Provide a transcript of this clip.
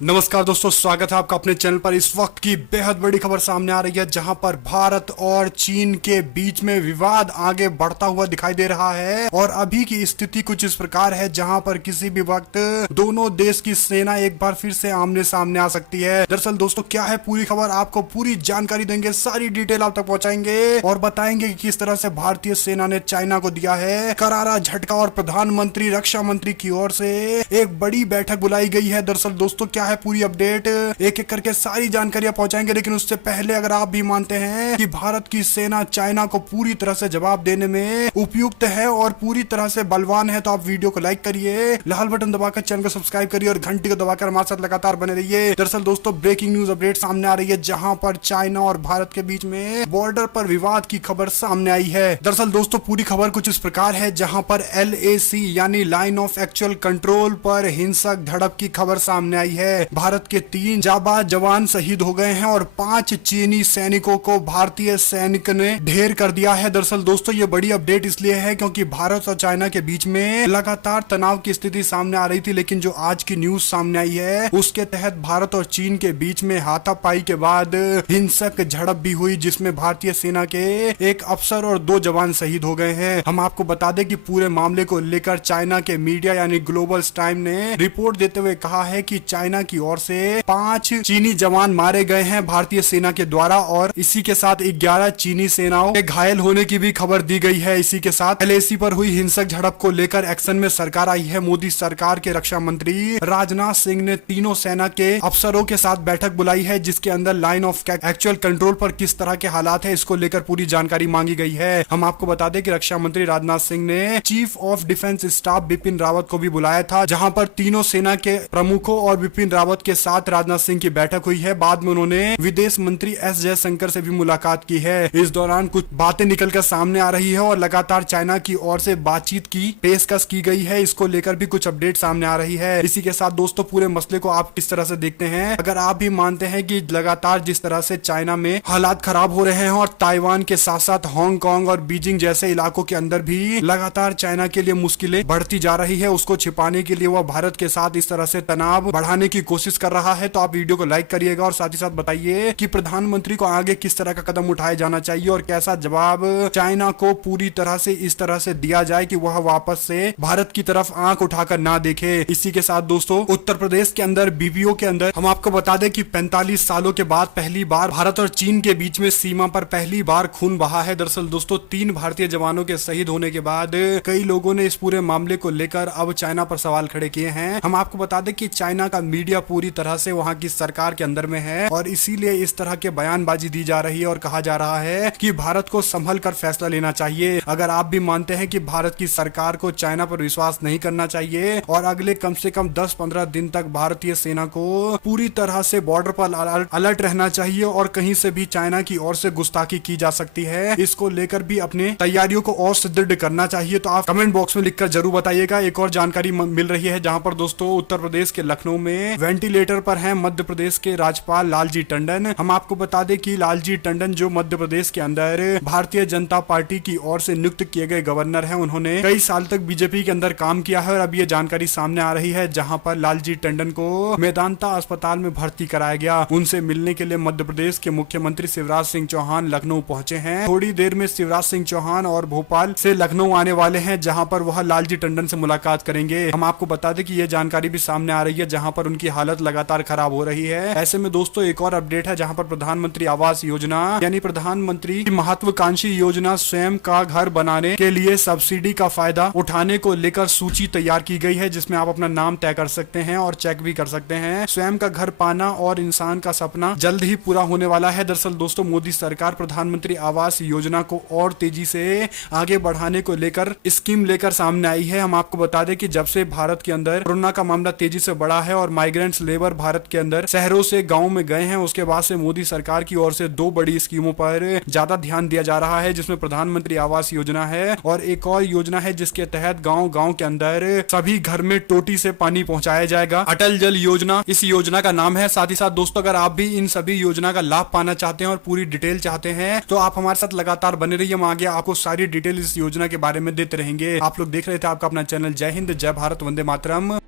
नमस्कार दोस्तों, स्वागत है आपका अपने चैनल पर। इस वक्त की बेहद बड़ी खबर सामने आ रही है जहां पर भारत और चीन के बीच में विवाद आगे बढ़ता हुआ दिखाई दे रहा है। और अभी की स्थिति कुछ इस प्रकार है जहां पर किसी भी वक्त दोनों देश की सेना एक बार फिर से आमने सामने आ सकती है। दरअसल दोस्तों क्या है पूरी खबर, आपको पूरी जानकारी देंगे, सारी डिटेल आप तक पहुंचाएंगे और बताएंगे कि किस तरह से भारतीय सेना ने चाइना को दिया है करारा झटका। और प्रधानमंत्री रक्षा मंत्री की ओर से एक बड़ी बैठक बुलाई गई है। दरअसल दोस्तों क्या है पूरी अपडेट, एक एक करके सारी जानकारियां पहुंचाएंगे। लेकिन उससे पहले अगर आप भी मानते हैं कि भारत की सेना चाइना को पूरी तरह से जवाब देने में उपयुक्त है और पूरी तरह से बलवान है, तो आप वीडियो को लाइक करिए, लाल बटन दबाकर चैनल को सब्सक्राइब करिए और घंटी को दबाकर हमारे साथ लगातार बने रहिए। दरअसल दोस्तों ब्रेकिंग न्यूज अपडेट सामने आ रही है जहां पर चाइना और भारत के बीच में बॉर्डर पर विवाद की खबर सामने आई है। दरअसल दोस्तों पूरी खबर कुछ इस प्रकार है जहां पर LAC यानी लाइन ऑफ एक्चुअल कंट्रोल पर हिंसक झड़प की खबर सामने आई है। भारत के 3 जाबाज जवान शहीद हो गए हैं और 5 चीनी सैनिकों को भारतीय सैनिक ने ढेर कर दिया है। दरअसल दोस्तों ये बड़ी अपडेट इसलिए है क्योंकि भारत और चाइना के बीच में लगातार तनाव की स्थिति सामने आ रही थी, लेकिन जो आज की न्यूज सामने आई है उसके तहत भारत और चीन के बीच में हाथापाई के बाद हिंसक झड़प भी हुई, जिसमें भारतीय सेना के एक अफसर और 2 जवान शहीद हो गए हैं। हम आपको बता दें कि पूरे मामले को लेकर चाइना के मीडिया यानी ग्लोबल टाइम ने रिपोर्ट देते हुए कहा है कि चाइना की ओर से 5 चीनी जवान मारे गए हैं भारतीय सेना के द्वारा और इसी के साथ 11 चीनी सेनाओं के घायल होने की भी खबर दी गई है। इसी के साथ LAC पर हुई हिंसक झड़प को लेकर एक्शन में सरकार आई है। मोदी सरकार के रक्षा मंत्री राजनाथ सिंह ने तीनों सेना के अफसरों के साथ बैठक बुलाई है, जिसके अंदर लाइन ऑफ एक्चुअल कंट्रोल पर किस तरह के हालात है इसको लेकर पूरी जानकारी मांगी गई है। हम आपको बता दें कि रक्षा मंत्री राजनाथ सिंह ने chief of defence staff Bipin Rawat को भी बुलाया था, जहां पर तीनों सेना के प्रमुखों और बिपिन रावत के साथ राजनाथ सिंह की बैठक हुई है। बाद में उन्होंने विदेश मंत्री S जयशंकर से भी मुलाकात की है। इस दौरान कुछ बातें निकलकर सामने आ रही है और लगातार चाइना की ओर से बातचीत की पेशकश की गई है। इसको लेकर भी कुछ अपडेट सामने आ रही है। इसी के साथ दोस्तों पूरे मसले को आप किस तरह से देखते हैं? अगर आप भी मानते हैं कि लगातार जिस तरह से चाइना में हालात खराब हो रहे हैं और ताइवान के साथ साथ हांगकांग और बीजिंग जैसे इलाकों के अंदर भी लगातार चाइना के लिए मुश्किलें बढ़ती जा रही है, उसको छिपाने के लिए वह भारत के साथ इस तरह से तनाव बढ़ाने की कोशिश कर रहा है, तो आप वीडियो को लाइक करिएगा और साथ ही साथ बताइए कि प्रधानमंत्री को आगे किस तरह का कदम उठाया जाना चाहिए और कैसा जवाब चाइना को पूरी तरह से इस तरह से दिया जाए कि वह वापस से भारत की तरफ आंख उठाकर ना देखे। इसी के साथ दोस्तों उत्तर प्रदेश के अंदर BPO के अंदर हम आपको बता दें कि 45 सालों के बाद पहली बार भारत और चीन के बीच में सीमा पर पहली बार खून बहा है। दरअसल दोस्तों 3 भारतीय जवानों के शहीद होने के बाद कई लोगों ने इस पूरे मामले को लेकर अब चाइना पर सवाल खड़े किए हैं। हम आपको बता दें कि चाइना का मीडिया पूरी तरह से वहां की सरकार के अंदर में है और इसीलिए इस तरह के बयानबाजी दी जा रही है और कहा जा रहा है कि भारत को संभल कर फैसला लेना चाहिए। अगर आप भी मानते हैं कि भारत की सरकार को चाइना पर विश्वास नहीं करना चाहिए और अगले कम से कम 10-15 दिन तक भारतीय सेना को पूरी तरह से बॉर्डर पर अलर्ट रहना चाहिए और कहीं से भी चाइना की ओर से गुस्ताखी की जा सकती है, इसको लेकर भी अपने तैयारियों को और सुदृढ़ करना चाहिए। तो आप कमेंट बॉक्स में लिखकर जरूर बताइएगा। एक और जानकारी मिल रही है जहां पर दोस्तों उत्तर प्रदेश के लखनऊ में वेंटिलेटर पर है मध्य प्रदेश के राज्यपाल लालजी टंडन। हम आपको बता दें कि लालजी टंडन जो मध्य प्रदेश के अंदर भारतीय जनता पार्टी की ओर से नियुक्त किए गए गवर्नर हैं, उन्होंने कई साल तक बीजेपी के अंदर काम किया है और अब ये जानकारी सामने आ रही है जहां पर लालजी टंडन को मेदांता अस्पताल में भर्ती कराया गया। उनसे मिलने के लिए मध्य प्रदेश के मुख्यमंत्री शिवराज सिंह चौहान लखनऊ पहुंचे हैं। थोड़ी देर में शिवराज सिंह चौहान और भोपाल से लखनऊ आने वाले हैं जहां पर वह लालजी टंडन से मुलाकात करेंगे। हम आपको बता दें कि ये जानकारी भी सामने आ रही है जहां पर उनकी हालत लगातार खराब हो रही है। ऐसे में दोस्तों एक और अपडेट है जहां पर प्रधानमंत्री आवास योजना यानी प्रधानमंत्री महत्वाकांक्षी योजना स्वयं का घर बनाने के लिए सब्सिडी का फायदा उठाने को लेकर सूची तैयार की गई है, जिसमें आप अपना नाम तय कर सकते हैं और चेक भी कर सकते हैं। स्वयं का घर पाना और इंसान का सपना जल्द ही पूरा होने वाला है। दरअसल दोस्तों मोदी सरकार प्रधानमंत्री आवास योजना को और तेजी से आगे बढ़ाने को लेकर स्कीम लेकर सामने आई है। हम आपको बता दें कि जब से भारत के अंदर कोरोना का मामला तेजी से बढ़ा है और माइग्रेंट्स लेबर भारत के अंदर शहरों से गाँव में गए हैं, उसके बाद से मोदी सरकार की ओर से 2 बड़ी स्कीमों पर ज्यादा ध्यान दिया जा रहा है, जिसमें प्रधानमंत्री आवास योजना है और एक और योजना है जिसके तहत गांव के अंदर सभी घर में टोटी से पानी पहुंचाया जाएगा। अटल जल योजना इस योजना का नाम है। साथ ही साथ दोस्तों अगर आप भी इन सभी योजना का लाभ पाना चाहते हैं और पूरी डिटेल चाहते हैं तो आप हमारे साथ लगातार बने रहिए। हम आगे आपको सारी डिटेल इस योजना के बारे में देते रहेंगे। आप लोग देख रहे थे आपका अपना चैनल जय हिंद, जय भारत, वंदे मातरम।